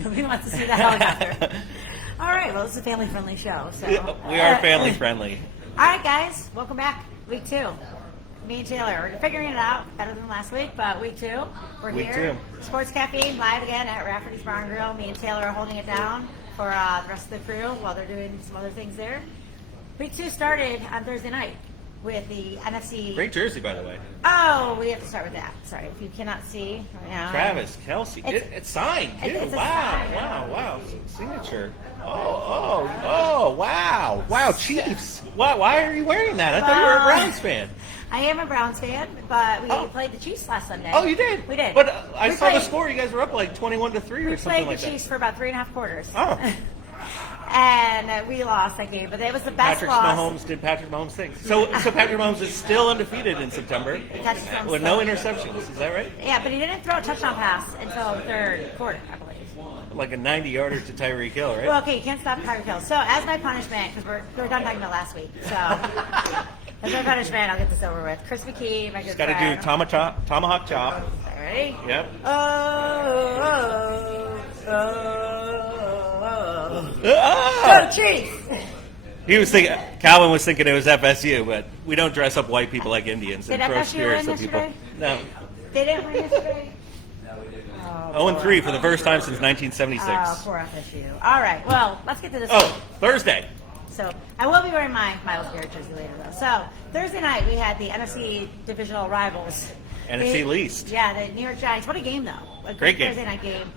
Nobody wants to see the helicopter. All right, well, this is a family-friendly show. So we are family-friendly. All right, guys, welcome back. Week 2. Me and Taylor, we're figuring it out better than last week, but week 2, we're Week here. 2. Sports Caffeine live again at Raffurty's Bar and Grill. Me and Taylor are holding it down for the rest of the crew while they're doing some other things there. Week 2 started on Thursday night with the NFC. Great jersey, by the way. Oh, we have to start with that. Sorry, if you cannot see. Travis Kelce. It's signed, too. It's a wow, sign. wow. Signature. Oh, wow. Wow, Chiefs. Why are you wearing that? I thought you were a Browns fan. I am a Browns fan, but we played the Chiefs last Sunday. Oh, you did? We did. But I saw the score. You guys were up like 21-3 or something like that. We played the Chiefs for about 3.5 quarters. Oh. And we lost that game, but it was the best loss. Did Patrick Mahomes thing. So Patrick Mahomes is still undefeated in September with no interceptions. Is that right? Yeah, but he didn't throw a touchdown pass until the third quarter, I believe. Like a 90-yarder to Tyreek Hill, right? Well, okay, you can't stop Tyreek Hill. So as my punishment, because we're done talking about last week, so as my punishment, I'll get this over with. Chris McKee, my good friend. Got to do tomahawk chop. Ready? Yep. Go Chiefs! He was thinking, Calvin was thinking it was FSU, but we don't dress up white people like Indians and Did throw FSU spears win at people. yesterday? No. They didn't win yesterday? 0-3 for the first time since 1976. Oh, poor FSU. All right, well, let's get to this. Thursday. So I will be wearing my Miles Garrett jersey later, though. So Thursday night we had the NFC divisional rivals. NFC least. Yeah, the New York Giants. What a game, though! A Great game. Thursday night game.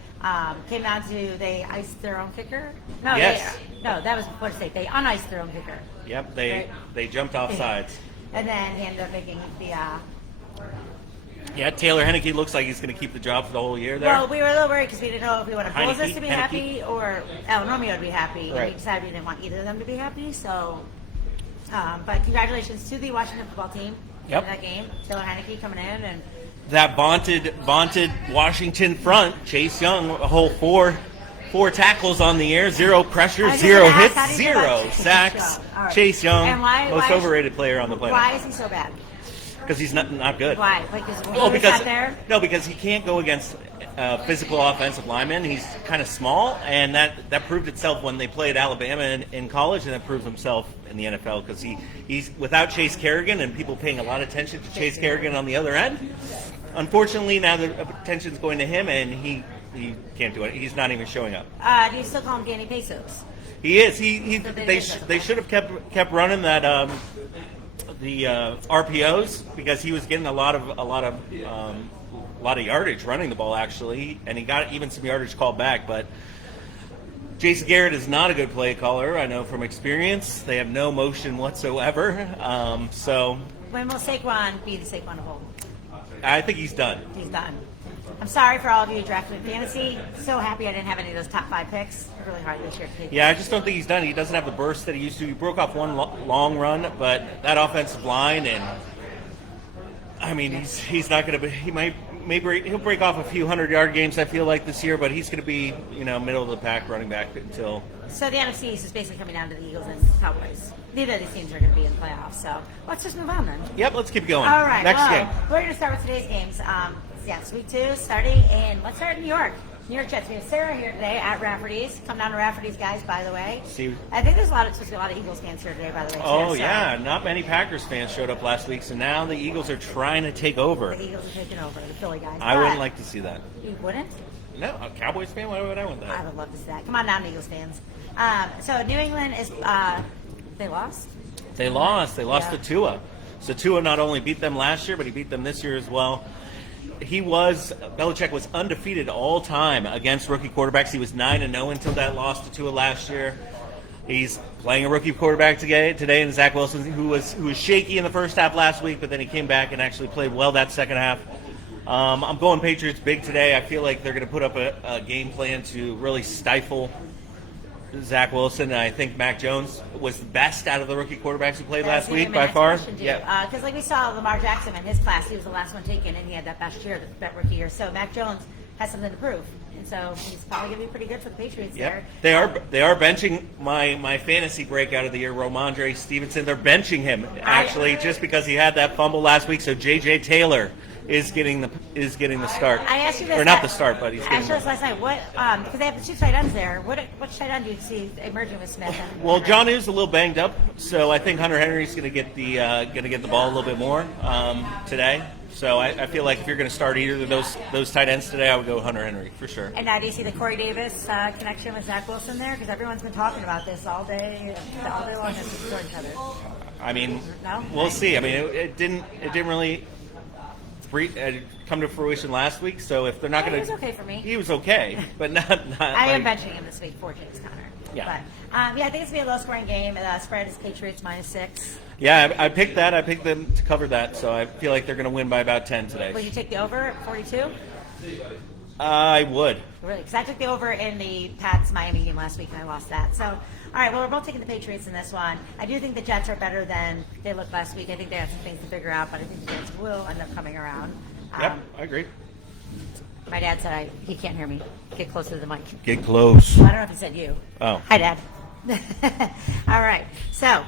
Came down to they iced their own kicker. No, yes. That was what to say. They uniced their own kicker. Yep, they jumped off sides. And then he ended up making the. Yeah, Taylor Henneke looks like he's going to keep the job for the whole year there. Well, we were a little worried because we didn't know if we wanted Moses to be Henneke. happy or El Romeo to be happy. Right. And we decided we didn't want either of them to be happy. So, but congratulations to the Washington football team in that game. Taylor Henneke coming in and that vaunted Washington front. Chase Young, a whole four tackles on the air, 0 pressure, 0 hits, 0 sacks. Right. Chase Young, and most overrated player on the planet. Why is he so bad? Because he's not good. Why? Because he can't go against physical offensive linemen. He's kind of small, and that proved itself when they played Alabama in college, and that proves himself in the NFL because he's without Chase Kerrigan and people paying a lot of attention to Chase Kerrigan on the other end. Unfortunately, now the attention's going to him, and he can't do it. He's not even showing up. Do you still call him Danny Pesos? He is. They should have kept running that the RPOs because he was getting a lot of yardage running the ball actually, and he got even some yardage called back. But Jason Garrett is not a good play caller. I know from experience. They have no motion whatsoever. So when will Saquon be the Saquon of old? I think he's done. He's done. I'm sorry for all of you who drafted in fantasy. So happy I didn't have any of those top 5 picks. Really hard this year. Yeah, I just don't think he's done. He doesn't have the burst that he used to. He broke off one long run, but that offensive line, and I mean, he's not going to be. He'll break off a few 100-yard games. I feel like this year, but he's going to be middle of the pack running back until. So the NFC East is basically coming down to the Eagles and Cowboys. Neither of these teams are going to be in the playoffs. So let's just move on then. Yep, let's keep going. All right. Next game. We're going to start with today's games. It's week 2 starting in. Let's start in New York. New York Jets. We have Sarah here today at Raffurty's. Come down to Raffurty's, guys, by the way. I think there's supposed to be a lot of Eagles fans here today, by the way. Oh, yeah. Not many Packers fans showed up last week, so now the Eagles are trying to take over. The Eagles are taking over, the Philly guys. I wouldn't like to see that. You wouldn't? No, a Cowboys fan? Why would I want that? I would love to see that. Come on down, Eagles fans. So New England is, they lost? They lost to Tua. So Tua not only beat them last year, but he beat them this year as well. Belichick was undefeated all time against rookie quarterbacks. He was 9-0 until that loss to Tua last year. He's playing a rookie quarterback today in Zach Wilson, who was shaky in the first half last week, but then he came back and actually played well that second half. I'm going Patriots big today. I feel like they're going to put up a game plan to really stifle Zach Wilson. And I think Mac Jones was the best out of the rookie quarterbacks who played last week by far. Yeah, because like we saw Lamar Jackson in his class, he was the last one taken, and he had that best year, that rookie year. So Mac Jones has something to prove, and so he's probably going to be pretty good for the Patriots there. They are benching my fantasy breakout of the year, Ramondre Stevenson. They're benching him actually just because he had that fumble last week. So J.J. Taylor is getting the start. I asked you this. Or not the start, but he's I getting asked you this last night. What? Because they have the two tight ends there. Which tight end do you see emerging with Smith? Well, John is a little banged up, so I think Hunter Henry's going to get the ball a little bit more today. So I feel like if you're going to start either of those tight ends today, I would go Hunter Henry for sure. And now do you see the Corey Davis connection with Zach Wilson there? Because everyone's been talking about this all day long as we saw each other. I mean, No? we'll see. I mean, it didn't really come to fruition last week. So if they're not going to, he was okay for me. He was okay, but not. I am benching him this week for James Conner. Yeah. But I think it's going to be a low-scoring game. The spread is Patriots -6. Yeah, I picked that. I picked them to cover that. So I feel like they're going to win by about 10 today. Would you take the over at 42? I would. Really? Because I took the over in the Pats-Miami game last week, and I lost that. So, all right, well, we're both taking the Patriots in this one. I do think the Jets are better than they looked last week. I think they have some things to figure out, but I think the Jets will end up coming around. Yep, I agree. My dad said he can't hear me. Get closer to the mic. Get close. Well, I don't know if he said you. Oh. Hi, Dad. All right, so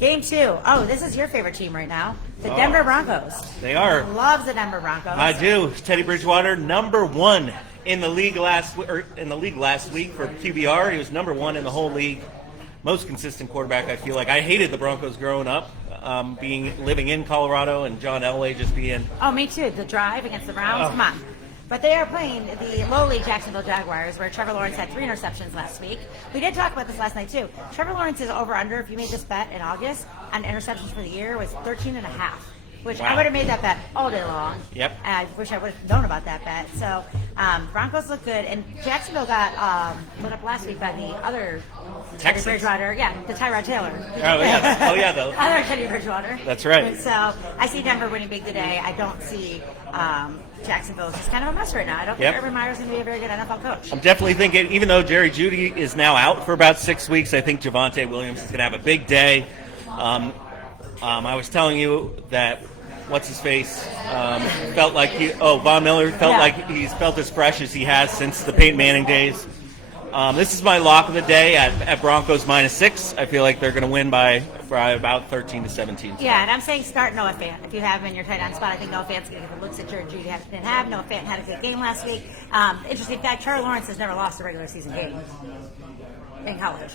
game 2. Oh, this is your favorite team right now, the Denver Broncos. They are. Loves the Denver Broncos. I do. Teddy Bridgewater, number 1 in the league last week for QBR. He was number 1 in the whole league. Most consistent quarterback, I feel like. I hated the Broncos growing up, living in Colorado, and John Elway just being. Oh, me too. The drive against the Browns. Come on. But they are playing the lowly Jacksonville Jaguars, where Trevor Lawrence had 3 interceptions last week. We did talk about this last night, too. Trevor Lawrence's over-under, if you made this bet in August, on interceptions for the year was 13.5, which Wow. I would have made that bet all day long. Yep. And I wish I would have known about that bet. So Broncos look good. And Jacksonville got lit up last week by the other Texans? Teddy Bridgewater. Yeah, the Tyrod Taylor. Oh, yeah. Other Teddy Bridgewater. That's right. And so I see Denver winning big today. I don't see Jacksonville is just kind of a mess right now. I don't think Urban Meyer's going to be a very good NFL coach. I'm definitely thinking, even though Jerry Jeudy is now out for about 6 weeks, I think Javonte Williams is going to have a big day. I was telling you that what's-his-face felt like Von Miller felt like he's felt as fresh as he has since the Peyton Manning days. This is my lock of the day at Broncos -6. I feel like they're going to win by about 13-17. Yeah, and I'm saying start Noah Fant. If you have him in your tight end spot, I think Noah Fant's going to get the looks that Jerry Jeudy didn't have. Noah Fant had a good game last week. Interesting fact, Trevor Lawrence has never lost a regular season game in college.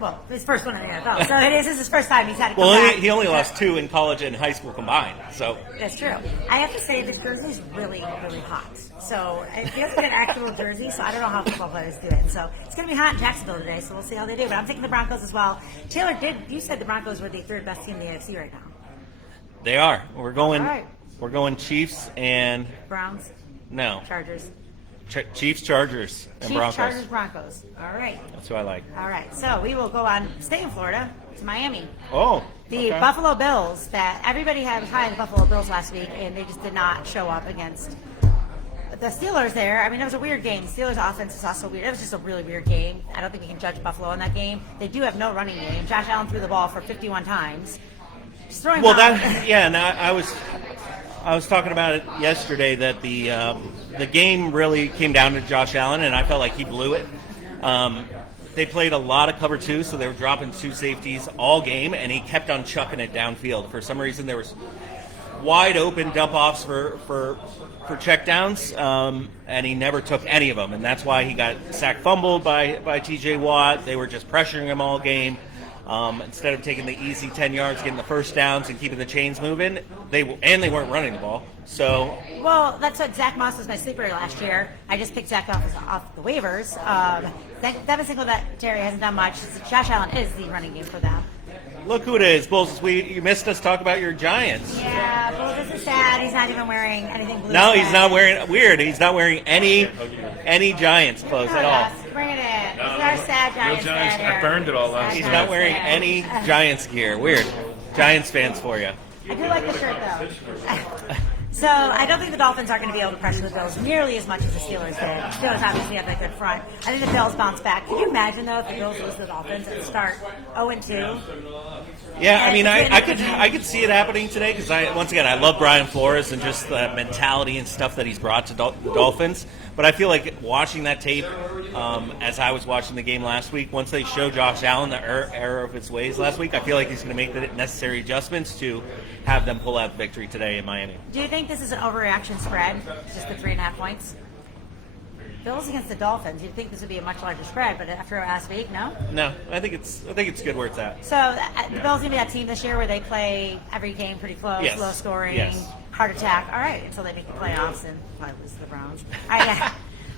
Well, his first one in the NFL. So this is his first time he's had a comeback. He only lost 2 in college and high school combined. So that's true. I have to say this jersey is really, really hot. So it feels like an actual jersey. So I don't know how football players do it. So it's going to be hot in Jacksonville today. So we'll see how they do. But I'm taking the Broncos as well. Taylor, you said the Broncos were the 3rd best team in the AFC right now. they are. We're going. All right. We're going Chiefs and Browns, no Chargers. Chiefs, Chargers, and Chiefs, Broncos. Chargers, Broncos. All right. That's who I like. All right. So we will go on. Stay in Florida to Miami. Oh. The okay. Buffalo Bills that everybody had high on the Buffalo Bills last week, and they just did not show up against the Steelers there. I mean, it was a weird game. The Steelers' offense is also weird. It was just a really weird game. I don't think we can judge Buffalo in that game. They do have no running game. Josh Allen threw the ball for 51 times. Just throwing Well, balls. and I was talking about it yesterday that the game really came down to Josh Allen, and I felt like he blew it. They played a lot of cover 2, so they were dropping 2 safeties all game, and he kept on chucking it downfield. For some reason, there was wide open dump offs for checkdowns, and he never took any of them, and that's why he got sack fumbled by T.J. Watt. They were just pressuring him all game. Instead of taking the easy 10 yards, getting the first downs, and keeping the chains moving, they weren't running the ball. So, well, that's what Zach Moss was my sleeper last year. I just picked Zach off the waivers. Devin Singletary hasn't done much. Josh Allen is the running game for them. look who it is, Bulls. You missed us talk about your Giants. Yeah, Bulls is sad. He's not even wearing anything blue. No, he's not wearing He's not wearing any Giants clothes at all. Bring it in. This is our sad Giants fan here. I burned it all last He's night. not wearing any Giants gear. Weird. Giants fans for you. I do like the shirt, though. So I don't think the Dolphins are going to be able to pressure the Bills nearly as much as the Steelers did. The Steelers obviously have that good front. I think the Bills bounce back. Can you imagine, though, if the Bills lose to the Dolphins and start 0-2? Yeah, I mean, I could see it happening today because once again I love Brian Flores and just the mentality and stuff that he's brought to the Dolphins. But I feel like watching that tape, as I was watching the game last week, once they show Josh Allen the error of his ways last week, I feel like he's going to make the necessary adjustments to have them pull out the victory today in Miami. Do you think this is an overreaction spread, just the 3.5 points? Bills against the Dolphins. You'd think this would be a much larger spread, but after last week, no? No, I think it's good where it's at. So the Bills going to be that team this year where they play every game pretty close, Yes. low scoring, Yes. heart attack. All right, until they make the playoffs and probably lose to the Browns.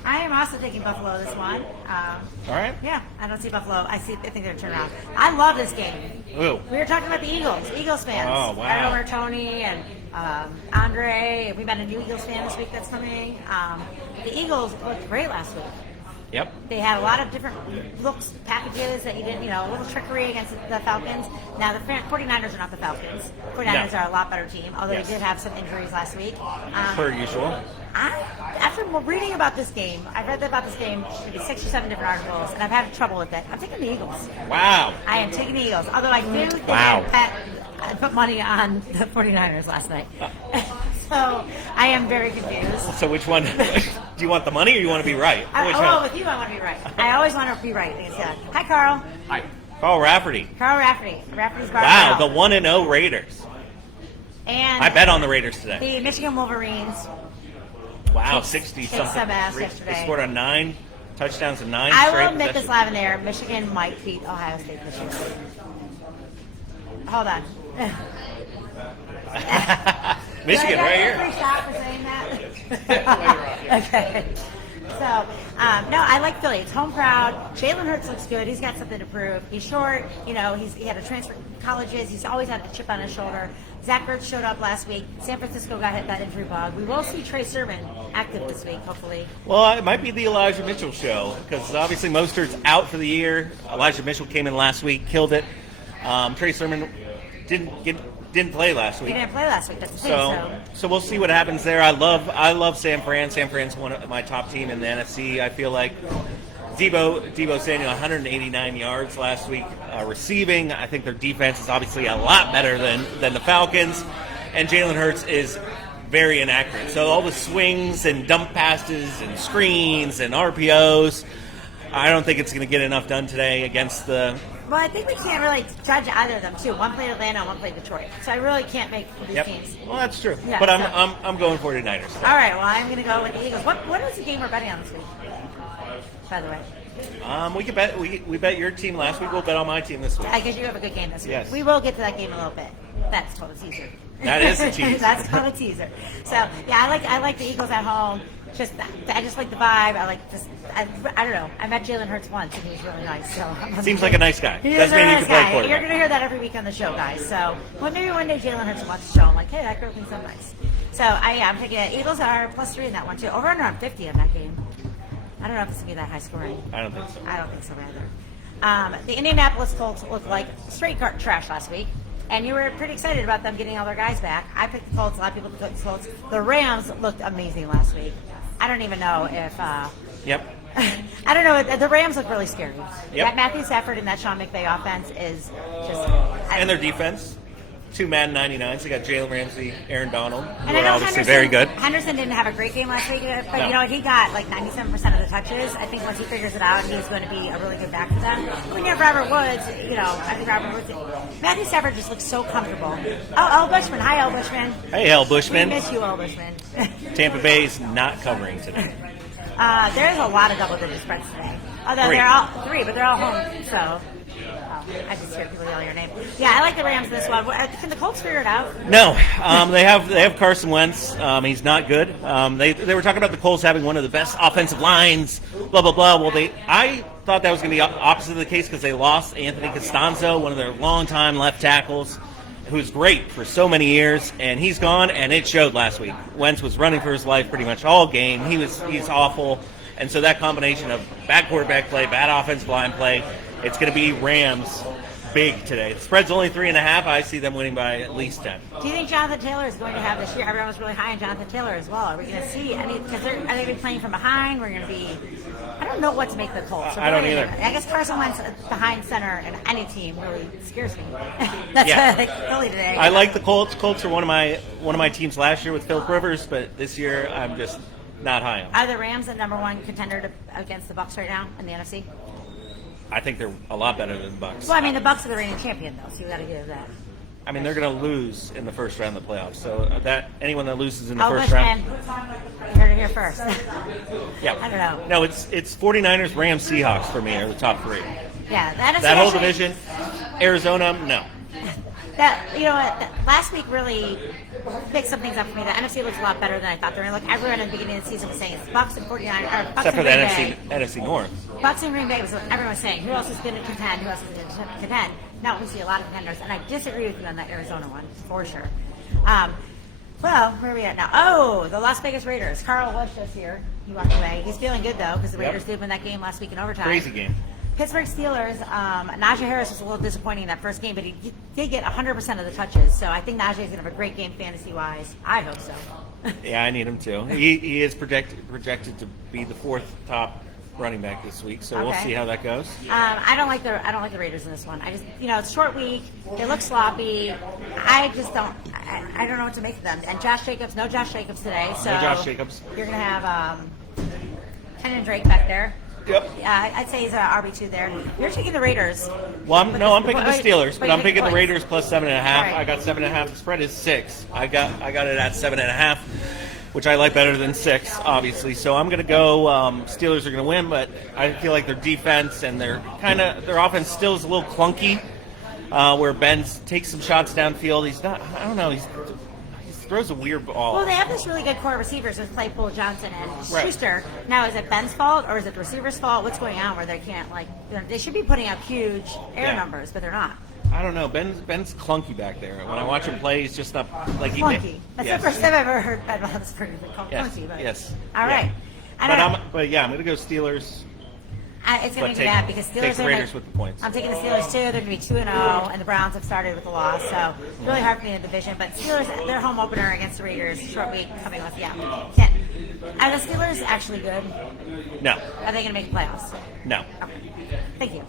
I am also taking Buffalo this one. All right. Yeah, I don't see Buffalo. I think they're going to turn around. I love this game. Ooh. We were talking about the Eagles fans. Oh, wow. I remember Tony and Andre. We met a new Eagles fan this week that's coming. The Eagles looked great last week. Yep. They had a lot of different looks, packages that you didn't, a little trickery against the Falcons. Now, the 49ers are not the Falcons. 49ers are a lot better team, although Yes. they did have some injuries last week. Per usual. After reading about this game, I've read about this game maybe 6 or 7 different articles, and I've had trouble with it. I'm taking the Eagles. Wow. I am taking the Eagles, although I knew they Wow. I put money on the 49ers last night. So I am very confused. So which one? Do you want the money or you want to be right? Which one? With you, I want to be right. I always want to be right. Hi, Carl. Hi. Carl Rafferty. Carl Rafferty. Rafferty's bar. Wow, the 1-0 Raiders. And I bet on the Raiders today. the Michigan Wolverines. Wow, Kicked 60-something. some ass They yesterday. scored on 9 touchdowns and 9 I straight will admit this possessions. live in there. Michigan might beat Ohio State this year. Hold on. Michigan right here. Free shot for saying that. Okay. So, no, I like Philly. It's home crowd. Jalen Hurts looks good. He's got something to prove. He's short. He had a transfer from colleges. He's always had a chip on his shoulder. Zach Ertz showed up last week. San Francisco got hit that injury bug. We will see Trey Sermon active this week, hopefully. Well, it might be the Elijah Mitchell show because obviously Mostert's out for the year. Elijah Mitchell came in last week, killed it. Trey Sermon didn't play last He week. didn't play last week. That's the thing. So we'll see what happens there. I love San Fran. San Fran's one of my top team in the NFC. I feel like Debo Samuel 189 yards last week receiving. I think their defense is obviously a lot better than the Falcons, and Jalen Hurts is very inaccurate. So all the swings and dump passes and screens and RPOs, I don't think it's going to get enough done today against the. Well, I think we can't really judge either of them too. One played Atlanta, one played Detroit. So I really can't make these teams. Well, that's true. Yeah, but so- I'm going 49ers. All right. Well, I'm going to go with the Eagles. What is the game we're betting on this week? By the way, We could bet. We bet your team last week. We'll bet on my team this week. I guess you have a good game this week. Yes. We will get to that game in a little bit. That's called a teaser. That is a teaser. That's called a teaser. So yeah, I like the Eagles at home. I just like the vibe. I like this. I don't know. I met Jalen Hurts once, and he was really nice. So Seems like a nice guy. He is Doesn't a mean he nice can play guy. quarterback. You're going to hear that every week on the show, guys. So maybe one day Jalen Hurts wants to show him, like, hey, that girl thinks I'm nice. So I'm taking it. Eagles are +3 in that one too. Over under on 50 in that game. I don't know if it's going to be that high scoring. I don't think so. I don't think so either. The Indianapolis Colts looked like straight trash last week, and you were pretty excited about them getting all their guys back. I picked the Colts. A lot of people picked the Colts. The Rams looked amazing last week. I don't even know if. Yep. I don't know. The Rams look really scary. Yep. That Matthew Stafford and that Sean McVay offense is just. And their defense, 2 Madden 99s. They got Jalen Ramsey, Aaron Donald, who And I are know obviously very good. Henderson didn't have a great game last week, but No. he got like 97% of the touches. I think once he figures it out, he's going to be a really good back for them. When you have Robert Woods, I think Robert Woods. Matthew Stafford just looks so comfortable. Oh, El Bushman. Hi, El Bushman. Hey, El We Bushman. miss you, El Bushman. Tampa Bay's not covering today. There's a lot of double-digit spreads today. Although 3. they're all 3, but they're all home. So I just hear people yell your name. Yeah, I like the Rams this one. Can the Colts figure it out? No, they have Carson Wentz. He's not good. They were talking about the Colts having one of the best offensive lines. Blah blah blah. Well, I thought that was going to be opposite of the case because they lost Anthony Costanzo, one of their longtime left tackles, who's great for so many years, and he's gone, and it showed last week. Wentz was running for his life pretty much all game. He's awful, and so that combination of bad quarterback play, bad offensive line play, it's going to be Rams big today. The spread's only 3.5. I see them winning by at least 10. Do you think Jonathan Taylor is going to have this year? Everyone was really high on Jonathan Taylor as well. Are we going to see any? Because are they going to be playing from behind? We're going to be. I don't know what to make the Colts. I don't either. I guess Carson Wentz behind center and any team really scares me. That's Yeah. why I like Philly today. I like the Colts. Colts are one of my teams last year with Philip Rivers, but this year I'm just Not high on. Are the Rams the number one contender against the Bucs right now in the NFC? I think they're a lot better than the Bucs. Well, I mean, the Bucs are the reigning champion, though, so you got to give that. I mean, they're going to lose in the first round of the playoffs. So that anyone that loses in the first Bushman. round. You heard it here first. Yeah. I don't know. No, it's 49ers, Rams, Seahawks for me are the top three. Yeah, That whole division, Arizona, no. You know what? Last week really picked some things up for me. The NFC looks a lot better than I thought they were going to look. Everyone in the beginning of the season was saying it's Bucs and 49ers. Bucs Except for and the Green Bay. NFC North. Bucs and Green Bay was what everyone was saying. Who else is going to contend? Who else is going to contend? Now we see a lot of contenders, and I disagree with you on that Arizona one for sure. Well, where are we at now? Oh, the Las Vegas Raiders. Carl was just here. He walked away. He's feeling good though because the Raiders did win that game last week in overtime. Crazy game. Pittsburgh Steelers, Najee Harris was a little disappointing in that first game, but he did get 100% of the touches. So I think Najee is going to have a great game fantasy-wise. I hope so. Yeah, I need him too. He is projected to be the fourth top running back this week, so we'll see how that goes. I don't like the Raiders in this one. I just, it's a short week. They look sloppy. I just don't. I don't know what to make of them. And no Josh Jacobs today. So no Josh Jacobs. You're going to have Kenyon Drake back there. Yep. I'd say he's RB2 there. You're taking the Raiders. Well, I'm picking the Steelers, but I'm picking the points. Raiders plus 7.5. Right. I got 7.5. The spread is 6. I got it at 7.5, which I like better than 6, obviously. So I'm going to go. Steelers are going to win, but I feel like their defense and their offense still is a little clunky. Where Ben takes some shots downfield. He's not. I don't know. He throws a weird ball. Well, they have this really good core of receivers with Claypool, Johnson, and Right. Schuster. Now, is it Ben's fault or is it the receiver's fault? What's going on where they can't, they should be putting up huge air numbers, but they're not. I don't know. Ben's clunky back there. When I watch him play, he's just not like he. Clunky. That's the first time I've ever heard Ben Roethlisberger called clunky. But Yes. All right. I'm going to go Steelers. It's going But to be bad because take Steelers the are Raiders with the points. I'm taking the Steelers too. They're going to be 2-0, and the Browns have started with a loss, so it's really hard for me in the division. But Steelers, their home opener against the Raiders, short week coming with Kent. Are the Steelers actually good? No. Are they going to make the playoffs? No. Okay. Thank you.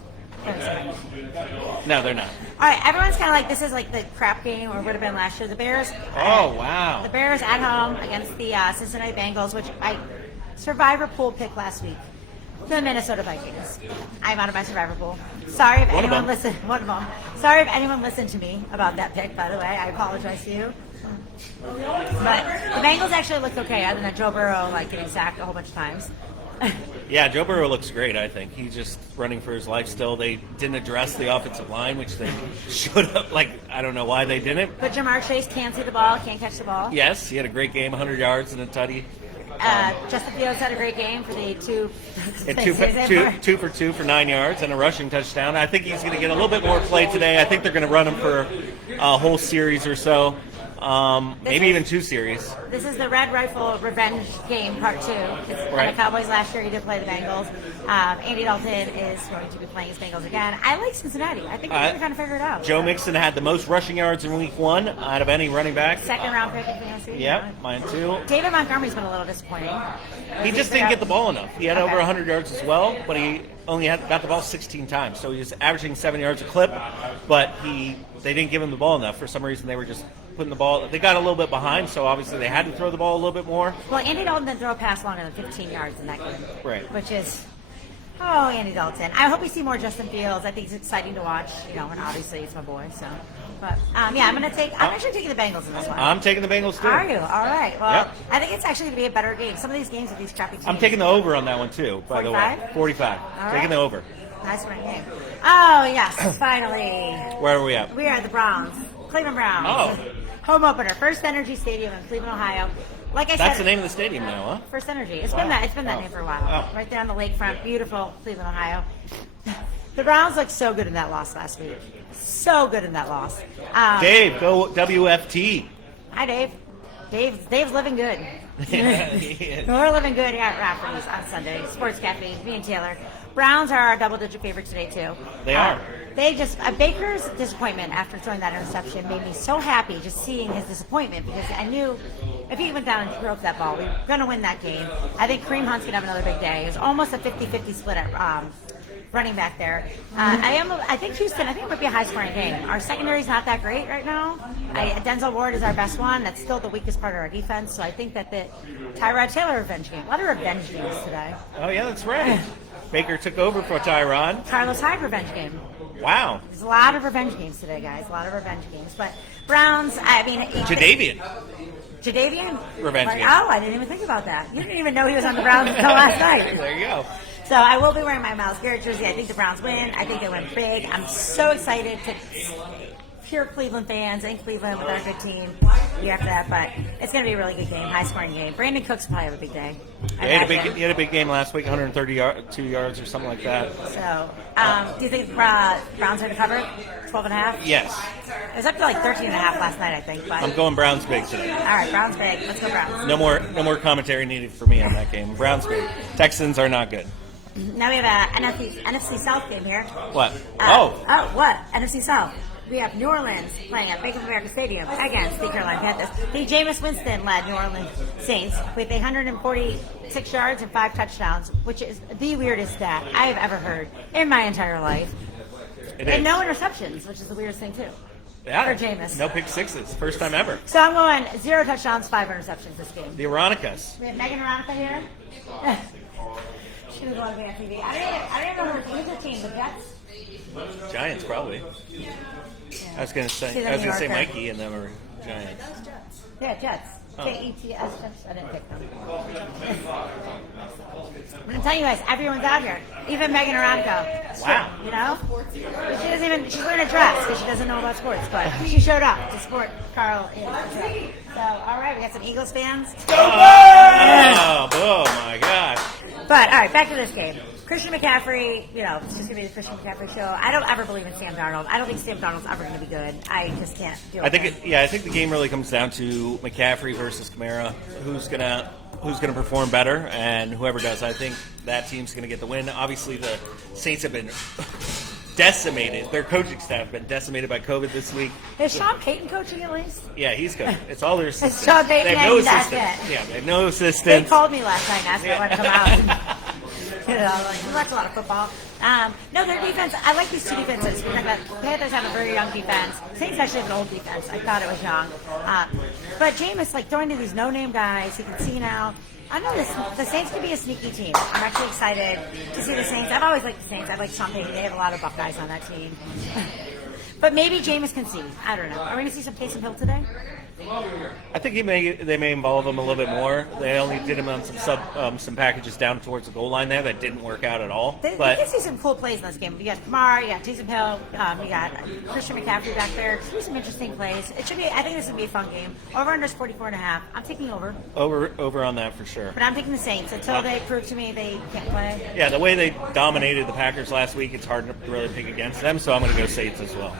No, they're not. All right, everyone's kind of like this is like the crap game or would have been last year. The Bears. Oh, wow. The Bears at home against the Cincinnati Bengals, which I survivor pool picked last week. The Minnesota Vikings. I'm out of my survivor pool. Sorry if anyone listened. One of them. Sorry if anyone listened to me about that pick. By the way, I apologize to you. But the Bengals actually looked okay, other than Joe Burrow getting sacked a whole bunch of times. Yeah, Joe Burrow looks great, I think. He's just running for his life still. They didn't address the offensive line, which they should have. I don't know why they didn't. But Jamar Chase can't see the ball, can't catch the ball. Yes, he had a great game, 100 yards and a tutty. Justin Fields had a great game for the two for 2 for 9 yards and a rushing touchdown. I think he's going to get a little bit more play today. I think they're going to run him for a whole series or so. Maybe even 2 series. This is the Red Rifle Revenge game, part 2. It's Right. the Cowboys last year. He did play the Bengals. Andy Dalton is going to be playing his Bengals again. I like Cincinnati. I think they're going to kind of figure it out. Joe Mixon had the most rushing yards in week 1 out of any running back. Second round pick in fantasy. Yeah, mine too. David Montgomery's been a little disappointing. He just didn't get the ball enough. He had Okay. over 100 yards as well, but he only got the ball 16 times. So he was averaging 7 yards a clip, but they didn't give him the ball enough. For some reason, they were just putting the ball. They got a little bit behind, so obviously they had to throw the ball a little bit more. Well, Andy Dalton didn't throw a pass longer than 15 yards in that game. Right. Which is, Andy Dalton. I hope we see more Justin Fields. I think it's exciting to watch, and obviously it's my boy, so. But, I'm actually taking the Bengals in this one. I'm taking the Bengals too. Are you? All right. Well, Yep. I think it's actually going to be a better game. Some of these games with these crappy teams. I'm taking the over on that one too, by the way. 45? 45. All Taking right. the over. Nice running game. Oh, yes. Finally. Where are we at? We are the Browns. Cleveland Browns. Oh. Home opener. First Energy Stadium in Cleveland, Ohio. Like I That's said, the name of the stadium now, huh? First Energy. It's been that name for a while. Oh. Right there on the lakefront. Beautiful Cleveland, Ohio. The Browns looked so good in that loss last week. So good in that loss. Dave, go WFT. Hi, Dave. Dave's living good. Yeah. We're living good here at Raffurty's on Sunday. Sports Cafe, me and Taylor. Browns are our double-digit favorite today, too. They are. Baker's disappointment after throwing that interception made me so happy just seeing his disappointment because I knew if he went down and broke that ball, we were going to win that game. I think Kareem Hunt's going to have another big day. It was almost a 50-50 split at running back there. I think Houston, it would be a high-scoring game. Our secondary's not that great right now. Denzel Ward is our best one. That's still the weakest part of our defense. So I think that the Tyrod Taylor revenge game. A lot of revenge games today. Oh, yeah, that's right. Baker took over for Tyrod. Carlos Hyde revenge game. Wow. There's a lot of revenge games today, guys. A lot of revenge games. But Browns, Jadeveon. Revenge game. Oh, I didn't even think about that. You didn't even know he was on the Browns until last night. There you go. So I will be wearing my Myles Garrett jersey. I think the Browns win. I think they win big. I'm so excited to pure Cleveland fans in Cleveland with our good team. We have that, but it's going to be a really good game, high-scoring game. Brandon Cooks will probably have a big day. He had a big game last week, 132 yards or something like that. So, do you think the Browns are going to cover it? 12.5? Yes. It was up to like 13.5 last night, I think. But I'm going Browns big today. all right, Browns big. Let's go Browns. No more commentary needed for me on that game. Browns big. Texans are not good. Now we have an NFC South game here. What? What? NFC South. We have New Orleans playing at Bank of America Stadium against the Carolina Panthers. The Jameis Winston led New Orleans Saints with 146 yards and 5 touchdowns, which is the weirdest stat I have ever heard in my entire life. And no interceptions, which is the weirdest thing, too. Yeah. For Jameis. No pick sixes. First time ever. So I'm going 0 touchdowns, 5 interceptions this game. The Ironicas. We have Megan Ironica here. She was on TV. I don't even know her team, the Jets. Giants, probably. Yeah. I was gonna say Mikey and them are Giants. Yeah, Jets. Jets. Jets. I didn't pick them. I'm gonna tell you guys, everyone's out here. Even Megan Aranco. Wow. You know? She's wearing a dress because she doesn't know about sports, but she showed up to support Carl in. So, all right, we got some Eagles fans. Oh my gosh. But, all right, back to this game. Christian McCaffrey, it's just going to be the Christian McCaffrey show. I don't ever believe in Sam Darnold. I don't think Sam Darnold's ever going to be good. I just can't deal with it. I think the game really comes down to McCaffrey versus Kamara. Who's gonna perform better, and whoever does, I think that team's gonna get the win. Obviously, the Saints have been decimated. Their coaching staff have been decimated by COVID this week. Is Sean Payton coaching at least? Yeah, he's good. It's all their assistants. It's Sean Payton, they have no and that's assistants. it. Yeah, they have no They assistants. called me last night and asked me if I want to come out. We watch a lot of football. No, their defense, I like these two defenses. The Panthers have a very young defense. Saints actually have an old defense. I thought it was young. But Jameis, throwing to these no-name guys, he can see now. I know the Saints could be a sneaky team. I'm actually excited to see the Saints. I've always liked the Saints. I like Sean Payton. They have a lot of Buckeyes on that team. But maybe Jameis can see. I don't know. Are we going to see some Taysom Hill today? I think they may involve him a little bit more. They only did him on some packages down towards the goal line there that didn't work out at all. They can see some cool plays in this game. You got Kamara, you got Taysom Hill, you got Christian McCaffrey back there. See some interesting plays. It should be. I think this would be a fun game. Over under is 44.5. I'm taking over. Over on that for sure. But I'm taking the Saints until they prove to me they can't play. Yeah, the way they dominated the Packers last week, it's hard to really pick against them. So I'm going to go Saints as well.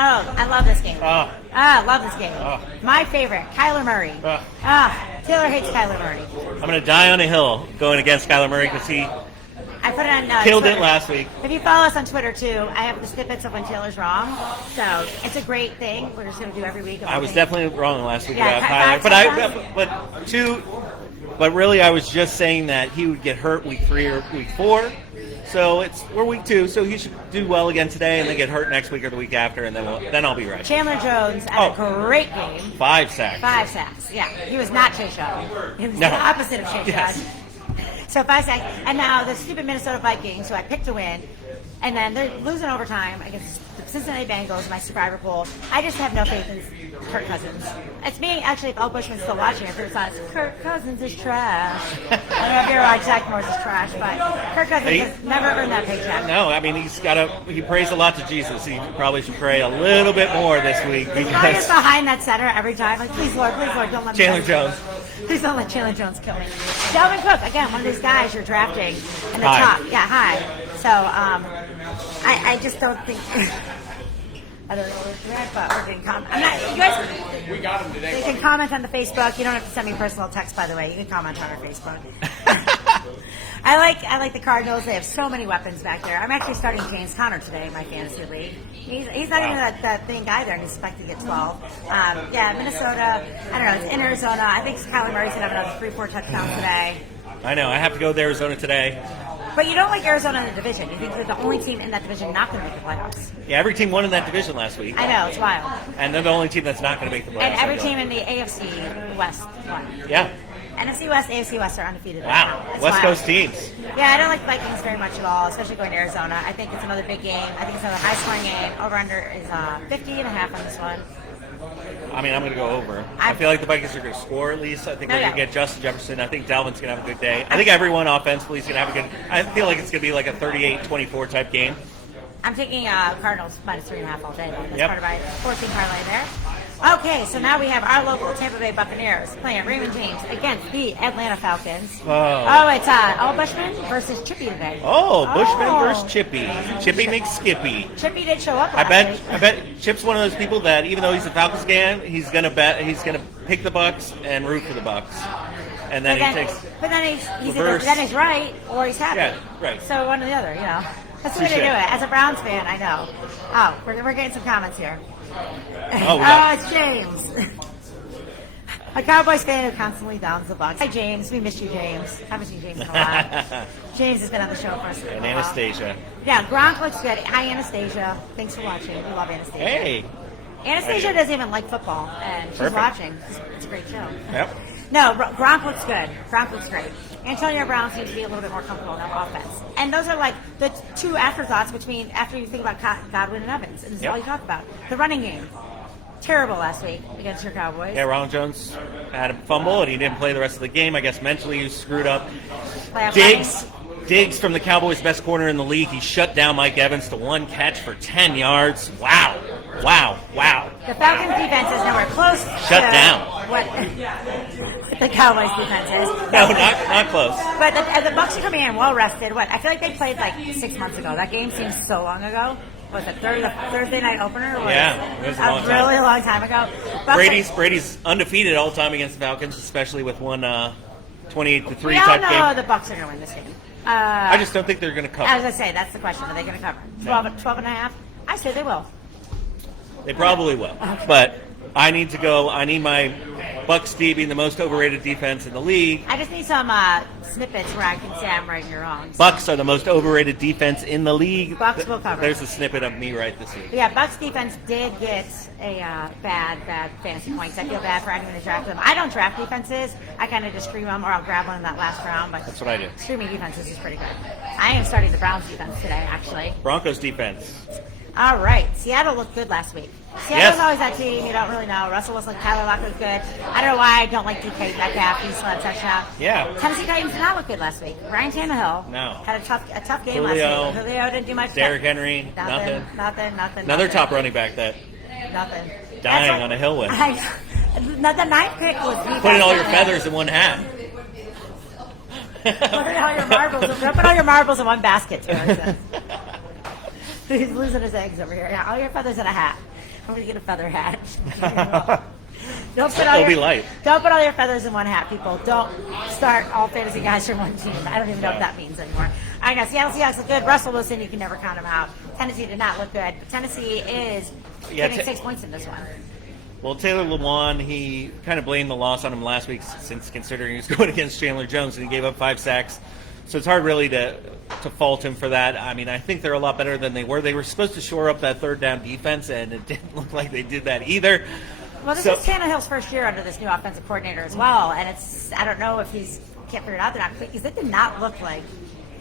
Oh, I love this game. I love this game. Oh. My favorite, Kyler Murray. Taylor hates Kyler Murray. I'm going to die on a hill going against Kyler Murray because he I put it on killed Twitter. it last week. If you follow us on Twitter, too, I have the snippets of when Taylor's wrong. So it's a great thing. We're just going to do every week. I was definitely wrong last week Yeah, about five Kyler. But really, I was just saying that he would get hurt week 3 or week 4. So we're week 2, so he should do well again today, and then get hurt next week or the week after, and then I'll be right. Chandler Jones had a great game. 5 sacks. 5 sacks. Yeah, he was not Chase Young. He was the opposite of Chase Young. So 5 sacks, and now the stupid Minnesota Vikings, who I picked to win, and then they're losing overtime against the Cincinnati Bengals, my survivor pool. I just have no faith in Kirk Cousins. It's me, actually, if Al Bushman's still watching, if it's not, Kirk Cousins is trash. I don't know if you're like Zach Morris is trash, but Kirk Cousins has never earned that paycheck. No, I mean, he prays a lot to Jesus. He probably should pray a little bit more this week. He's probably just behind that center every time. Like, please, Lord, don't let me Chandler Jones. Please don't let Chandler Jones kill me. Dalvin Cook, again, one of these guys you're drafting in the top. Yeah, high. So, I just don't think... I don't know where we're at, but we're getting you guys, we got him today. You can comment on the Facebook. You don't have to send me personal text, by the way. You can comment on our Facebook. I like the Cardinals. They have so many weapons back there. I'm actually starting James Conner today in my fantasy league. He's not even that thing either, and he's expected to get 12. Yeah, Minnesota. I don't know. It's in Arizona. I think Kyler Murray's gonna have another 3-4 touchdowns today. I know. I have to go with Arizona today. But you don't like Arizona in the division. You think they're the only team in that division not going to make the playoffs. Yeah, every team won in that division last week. I know, it's wild. And they're the only team that's not going to make the playoffs. And every team in the AFC West won. Yeah. NFC West, AFC West are undefeated. Wow. Right now. West Coast teams. Yeah, I don't like Vikings very much at all, especially going to Arizona. I think it's another big game. I think it's another high-scoring game. Over-under is 50.5 on this one. I mean, I'm going to go over. I feel like the Vikings are going to score at least. I think they're going to get Justin Jefferson. I think Dalvin's going to have a good day. I think everyone offensively is going to have a good. I feel like it's going to be like a 38-24 type game. I'm taking Cardinals minus 3.5 all day. That's part of my 14 parlay there. Okay, so now we have our local Tampa Bay Buccaneers playing Raymond James against the Atlanta Falcons. Oh, it's Bushman versus Chippy today. Bushman versus Chippy. Chippy McSkippy. Chippy did show up. I bet Chip's one of those people that even though he's a Falcons fan, he's gonna pick the Bucs and root for the Bucs. And then he takes. But then he's right or he's happy. Yeah, right. So one or the other, That's the way to do it. As a Browns fan, I know. Oh, we're getting some comments here. It's James. A Cowboys fan who constantly downs the Bucs. Hi, James. We miss you, James. I miss you, James, a lot. James has been on the show for us. And Anastasia. Yeah, Gronk looks good. Hi, Anastasia. Thanks for watching. We love Anastasia. Hey. Anastasia doesn't even like football, and she's watching. It's a great show. Yep. No, Gronk looks good. Gronk looks great. Antonio Brown seems to be a little bit more comfortable in that offense. And those are like the two afterthoughts after you think about Godwin and Evans. And this is all you talk about. The running game. Terrible last week against your Cowboys. Yeah, Ronald Jones had a fumble, and he didn't play the rest of the game. I guess mentally he was screwed up. Diggs from the Cowboys' best corner in the league. He shut down Mike Evans to one catch for 10 yards. Wow. The Falcons' defense is nowhere close Shut down. What the Cowboys' defense is. No, not close. But the Bucs are coming in well rested. I feel like they played like 6 months ago. That game seems so long ago. Was it the Thursday night opener? It was a long time. Really long time ago. Brady's undefeated all time against the Falcons, especially with one 28-3 type game. We all know the Bucs are going to win this game. I just don't think they're going to cover. As I say, that's the question. Are they going to cover? 12 and a half? I say they will. They probably will. Okay. But I need to go. I need my Bucs being the most overrated defense in the league. I just need some snippets where I can say I'm right and you're wrong. Bucs are the most overrated defense in the league. Bucs will cover. There's a snippet of me right this week. Yeah, Bucs defense did get a bad fantasy points. I feel bad for anyone to draft them. I don't draft defenses. I kind of just scream them or I'll grab one in that last round. But that's what I do. Screaming defenses is pretty good. I am starting the Browns defense today, actually. Broncos defense. All right. Seattle looked good last week. Seattle's always that team you don't really know. Russell Wilson, Tyler Lockett was good. I don't know why I don't like DK Metcalf. He still had a touchdown. Yeah. Tennessee Titans did not look good last week. Ryan Tannehill had a tough game last week. Julio didn't do much. Derrick Henry, nothing. Another top running back Nothing. Dying on a hill with. The ninth pick was putting all your feathers in one hat. Put all your marbles in one basket. He's losing his eggs over here. Yeah, all your feathers in a hat. I'm going to get a feather hat. Don't put all your feathers in one hat, people. Don't start all fantasy guys from one team. I don't even know what that means anymore. All right, now, Seattle Seahawks look good. Russell Wilson, you can never count him out. Tennessee did not look good. But Tennessee is getting 6 points in this one. Well, Taylor Lewan, he kind of blamed the loss on him last week since considering he was going against Chandler Jones and he gave up 5 sacks. So it's hard really to fault him for that. I mean, I think they're a lot better than they were. They were supposed to shore up that third down defense, and it didn't look like they did that either. Well, this is Tannehill's first year under this new offensive coordinator as well, and I don't know if he's can't figure it out. They're not because it did not look like.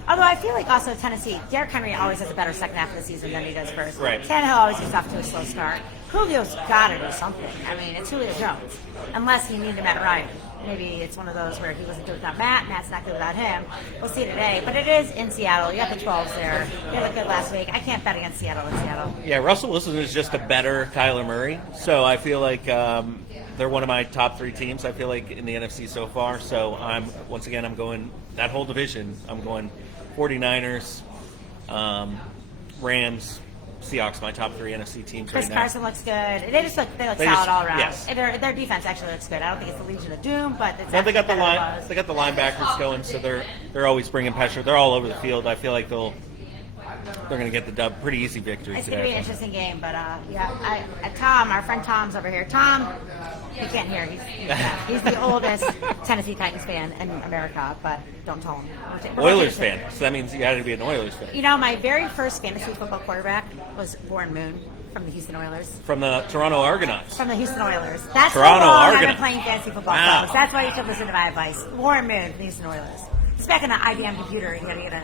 Although I feel like also Tennessee, Derrick Henry always has a better second half of the season than he does first. Right. Tannehill always gets off to a slow start. Julio's got to do something. I mean, it's Julio Jones, unless he needed Matt Ryan. Maybe it's one of those where he wasn't good without Matt. Matt's not good without him. We'll see today. But it is in Seattle. You got the 12s there. They looked good last week. I can't bet against Seattle in Seattle. Yeah, Russell Wilson is just a better Kyler Murray. So I feel like they're one of my top 3 teams, I feel like, in the NFC so far. So I'm going that whole division. I'm going 49ers, Rams, Seahawks, my top 3 NFC teams Chris right now. Carson looks good. They look solid all around. Yes. And their defense actually looks good. I don't think it's the Legion of Doom, but it's No, they got the better than it was. They got the linebackers going, so they're always bringing pressure. They're all over the field. I feel like they're going to get the dub. Pretty easy victory It's today. going to be an interesting game, but Tom, our friend Tom's over here. Tom, you can't hear. He's the oldest Tennessee Titans fan in America, but don't tell him. Oilers fan, so that means you had to be an Oilers fan. You know, my very first fantasy football quarterback was Warren Moon from the Houston Oilers. From the Toronto Argonauts. From the Houston Oilers. That's Toronto how long I've Argonauts. been playing fantasy football. Wow. Folks. That's why you should listen to my advice. Warren Moon from the Houston Oilers. It's back on the IBM computer, and you got to get a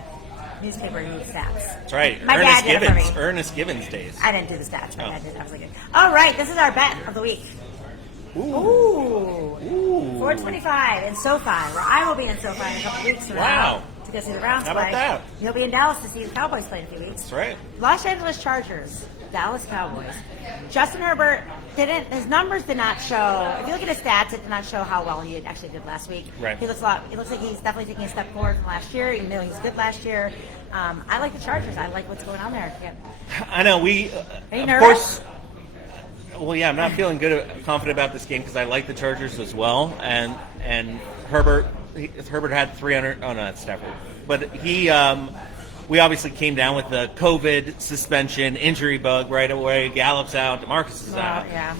newspaper and read stats. That's right. My dad did it for me. Ernest Gibbons days. I didn't do the stats. My dad did. I was like, all right, this is our bet of the week. Ooh. 425 in SoFi, where I will be in SoFi in a couple weeks from now to go see the Browns How about play. that? You'll be in Dallas to see the Cowboys play in a few weeks. That's right. Los Angeles Chargers, Dallas Cowboys. Justin Herbert his numbers did not show. If you look at his stats, it did not show how well he actually did last week. Right. He looks like he's definitely taking a step forward from last year, even though he's good last year. I like the Chargers. I like what's going on there. Yeah. I know Are you of nervous? course. Well, yeah, I'm not feeling confident about this game because I like the Chargers as well, and Herbert had 300. Oh no, that's Stafford. But we obviously came down with the COVID suspension injury bug right away. Gallup's out, DeMarcus is out. Yeah.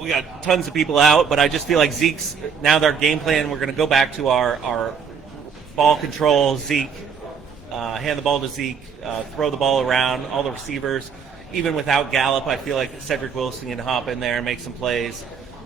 We got tons of people out, but I just feel like Zeke's now their game plan. We're going to go back to our ball control. Zeke, hand the ball to Zeke, throw the ball around, all the receivers. Even without Gallup, I feel like Cedric Wilson can hop in there and make some plays.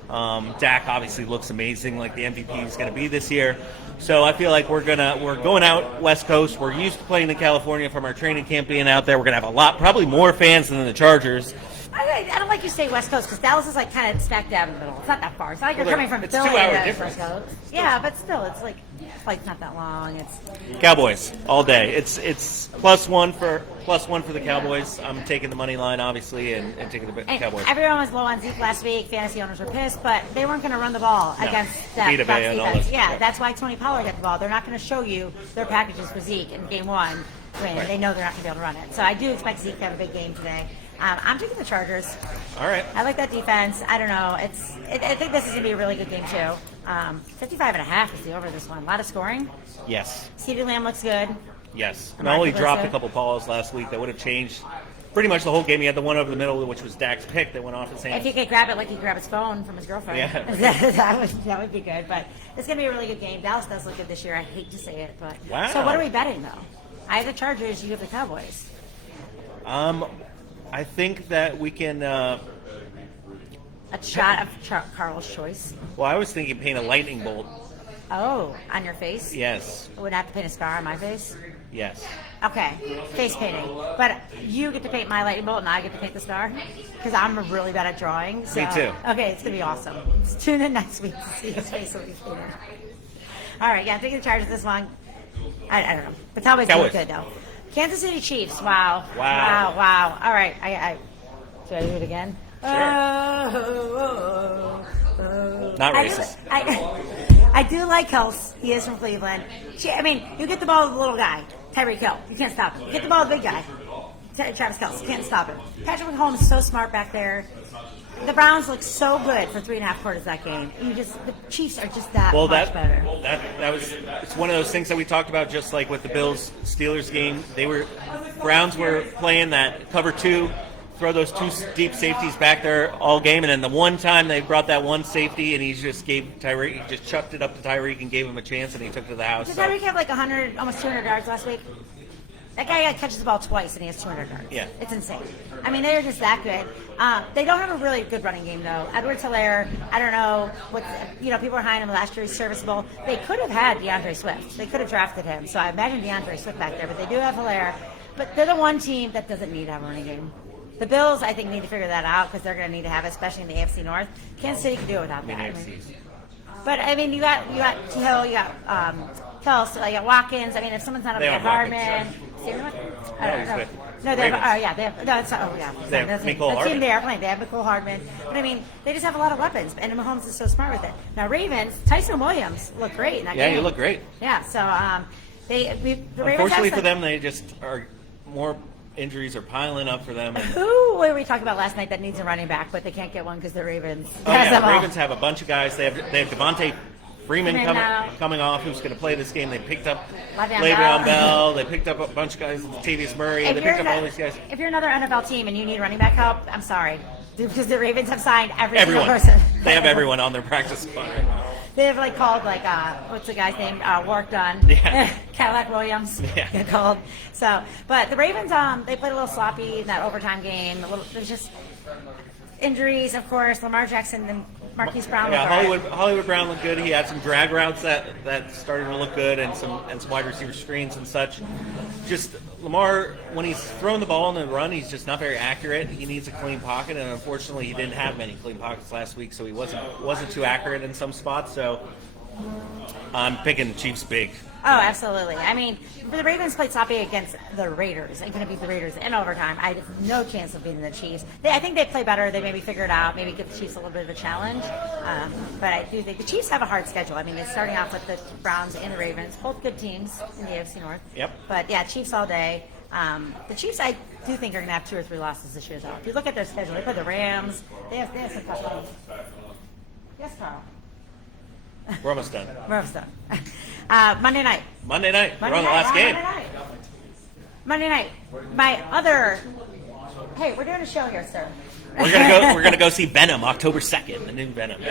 Dak obviously looks amazing, like the MVP is going to be this year. So I feel like we're going out West Coast. We're used to playing in California from our training camp being out there. We're going to have probably more fans than the Chargers. I don't like you say West Coast because Dallas is like kind of smack dab in the middle. It's not that far. It's not like you're coming from it's Philly 2 hour to difference. West Coast. Yeah, but still, it's like flight's not that long. It's Cowboys all day. It's +1 for the Cowboys. I'm taking the money line obviously and taking the Cowboys. Everyone was low on Zeke last week. Fantasy owners were pissed, but they weren't going to run the ball against that Vita Bucs Vea and all defense. those- Yeah, that's why Tony Pollard got the ball. They're not going to show you their packages for Zeke in game one when Right. they know they're not going to be able to run it. So I do expect Zeke to have a big game today. I'm taking the Chargers. All right. I like that defense. I don't know. I think this is going to be a really good game, too. 55.5 is the over this one. A lot of scoring. Yes. CeeDee Lamb looks good. Yes. Amari Nolly dropped Cooper. a couple balls last week that would have changed pretty much the whole game. He had the one over the middle, which was Dak's pick that went off his If hands. he could grab it like he grabbed his phone from his girlfriend, Yeah. that would be good. But it's going to be a really good game. Dallas does look good this year. I hate to say it, but Wow. So what are we betting though? I have the Chargers. You have the Cowboys. I think that we can. A shot of Carl's choice. Well, I was thinking paint a lightning bolt. Oh, on your face? Yes. I would have to paint a scar on my face. Yes. Okay, face painting. But you get to paint my lightning bolt, and I get to paint the star because I'm really bad at drawing. So. Me too. Okay, it's gonna be awesome. Tune in next week to see his face will be painted. All right, yeah, I'm taking the Chargers this one. I don't know. The Cowboys look good though. Kansas City Chiefs. Wow. Wow. All right, should I do it again? Sure. Oh. Not racist. I do like Kels. He is from Cleveland. I mean, you get the ball with the little guy, Tyreek Hill. You can't stop him. You get the ball with the big guy, Travis Kelce. You can't stop him. Patrick Mahomes is so smart back there. The Browns look so good for 3.5 quarters that game. The Chiefs are just much better. It's one of those things that we talked about, just like with the Bills Steelers game. Browns were playing that cover 2, throw those 2 deep safeties back there all game, and then the one time they brought that one safety and he just gave Tyreek, he just chucked it up to Tyreek and gave him a chance, and he took it to the house. Did Tyreek have like 100, almost 200 yards last week? That guy catches the ball twice and he has 200 yards. Yeah. It's insane. I mean, they're just that good. They don't have a really good running game, though. Edwards-Helaire, I don't know what, people were high on him last year. He's serviceable. They could have had DeAndre Swift. They could have drafted him. So I imagine DeAndre Swift back there, but they do have Helaire. But they're the one team that doesn't need to have a running game. The Bills, I think, need to figure that out because they're going to need to have it, especially in the AFC North. Kansas City can do it without that. But, I mean, you got Hill, you got Kels, you got Watkins. I mean, if someone's not up, They you have have Hardman. Watkins, I don't know. No, they have, that's Mecole the team Hardman. they are playing. They have Mecole Hardman. But, I mean, they just have a lot of weapons, and Mahomes is so smart with it. Now, Ravens, Tyson Williams looked great in that game. Yeah, you look great. Yeah, so the Ravens Unfortunately have for them, they just are more injuries are piling up for them. And, Who were we talking about last night that needs a running back, but they can't get one because the Ravens oh, has yeah, them the all. Ravens have a bunch of guys. They have Devontae Freeman coming off, who's going to play this game. They picked up Le'Veon Bell. They picked up a bunch of guys, Latavius Murray. They picked up all these guys. If you're another NFL team and you need running back help, I'm sorry. Because the Ravens have signed every single Everyone. person. They have everyone on their practice squad right now. They have called what's the guy's name? Work done. Yeah. Cadillac Williams. Yeah. Called. So, but the Ravens, they played a little sloppy in that overtime game. There's just injuries, of course. Lamar Jackson and Marquise Brown. Yeah, Hollywood Brown looked good. He had some drag routes that started to look good, and some wide receiver screens and such. Just Lamar, when he's throwing the ball in the run, he's just not very accurate. He needs a clean pocket, and unfortunately, he didn't have many clean pockets last week, so he wasn't too accurate in some spots. So I'm picking the Chiefs big. Oh, absolutely. I mean, the Ravens played sloppy against the Raiders and going to beat the Raiders in overtime. I have no chance of beating the Chiefs. I think they play better. They maybe figure it out, maybe give the Chiefs a little bit of a challenge. But I do think the Chiefs have a hard schedule. I mean, it's starting off with the Browns and the Ravens, both good teams in the AFC North. Yep. But, yeah, Chiefs all day. The Chiefs, I do think, are going to have 2 or 3 losses this year, though. If you look at their schedule, they play the Rams. They have some tough games. Yes, Carl. We're almost done. We're almost done. Monday night. We're on the last game. Monday night. My other. Hey, we're doing a show here, sir. We're gonna go see Venom October 2nd. The new Venom 2.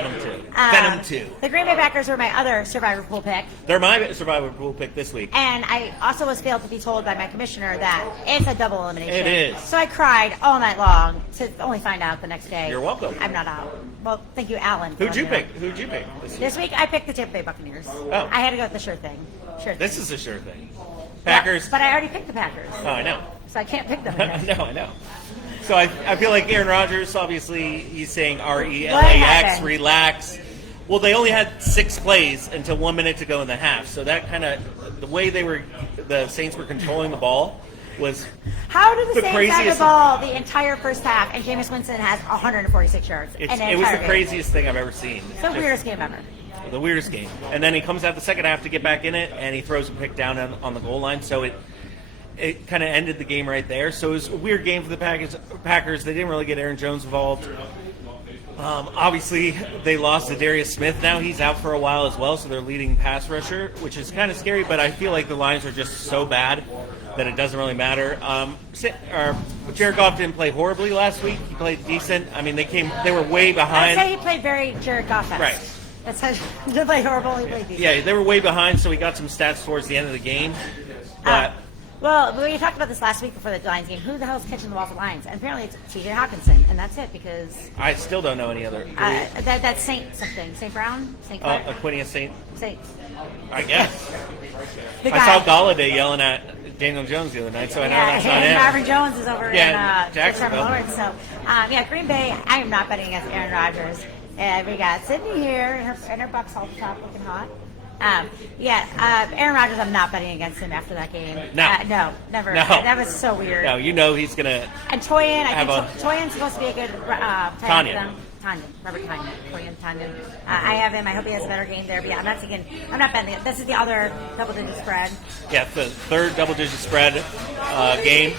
Venom 2. The Green Bay Packers were my other Survivor Pool pick. They're my Survivor Pool pick this week. And I also was failed to be told by my commissioner that it's a double elimination. It is. So I cried all night long to only find out the next day. You're welcome. I'm not out. Well, thank you, Alan. Who'd you pick This week I picked the Tampa Bay Buccaneers. Oh. I had to go with the sure thing. This is a sure thing. Packers. Yeah, but I already picked the Packers. Oh, I know. So I can't pick them. No, I know. So I feel like Aaron Rodgers, obviously, he's saying RELAX, happened? relax. Well, they only had 6 plays until 1 minute to go in the half. So that kind of, the way the Saints were controlling the ball was How did the Saints have craziest the ball the entire first half and Jameis Winston has 146 yards? It was the craziest thing I've ever seen. It's the weirdest game ever. The weirdest game. And then he comes out the second half to get back in it, and he throws a pick down on the goal line. So it kind of ended the game right there. So it was a weird game for the Packers. They didn't really get Aaron Jones involved. Obviously, they lost to Darius Smith. Now he's out for a while as well, so they're leading pass rusher, which is kind of scary. But I feel like the Lions are just so bad that it doesn't really matter. Jared Goff didn't play horribly last week. He played decent. I mean, they were way behind. I'd say he played very Jared Goff. Right. That's how he didn't play horrible. He played decent. Yeah, they were way behind, so he got some stats towards the end of the game. But well, we talked about this last week before the Lions game. Who the hell is catching the ball for the Lions? And apparently it's T.J. Hawkinson, and that's it because I still don't know any other. that's Saint something. Saint Brown? Saint Clair? Aquinas Saint. Saints. I guess. The I guy- saw Galladay yelling at Daniel Jones the other night, so I know that's not and him. Marvin Jones is over in Jacksonville. Lawrence. So, Green Bay, I am not betting against Aaron Rodgers. And we got Sydney here in her Bucks all the top looking hot. Aaron Rodgers, I'm not betting against him after that game. No. Never. No. That was so weird. No, he's going to. And Toyin, I think Toyin's supposed to be a good tight end for them. Robert Toyin. I have him. I hope he has a better game there. But yeah, I'm not betting it. This is the other double-digit spread. Yeah, it's the third double-digit spread game.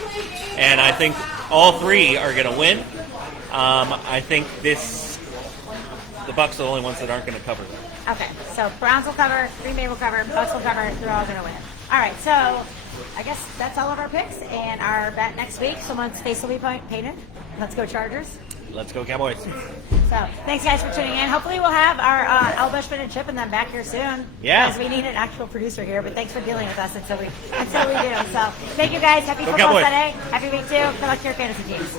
And I think all 3 are going to win. I think the Bucks are the only ones that aren't going to cover. Okay, so Browns will cover, Green Bay will cover, Bucks will cover, they're all going to win. All right, so I guess that's all of our picks and our bet next week. Someone's face will be painted. Let's go Chargers. Let's go Cowboys. So thanks guys for tuning in. Hopefully we'll have our Al Bushman and Chip and them back here soon. Yeah. Because we need an actual producer here, but thanks for dealing with us until we do. So thank you guys. Happy Go Football Cowboys. Sunday. Happy week 2. Good luck to your fantasy teams.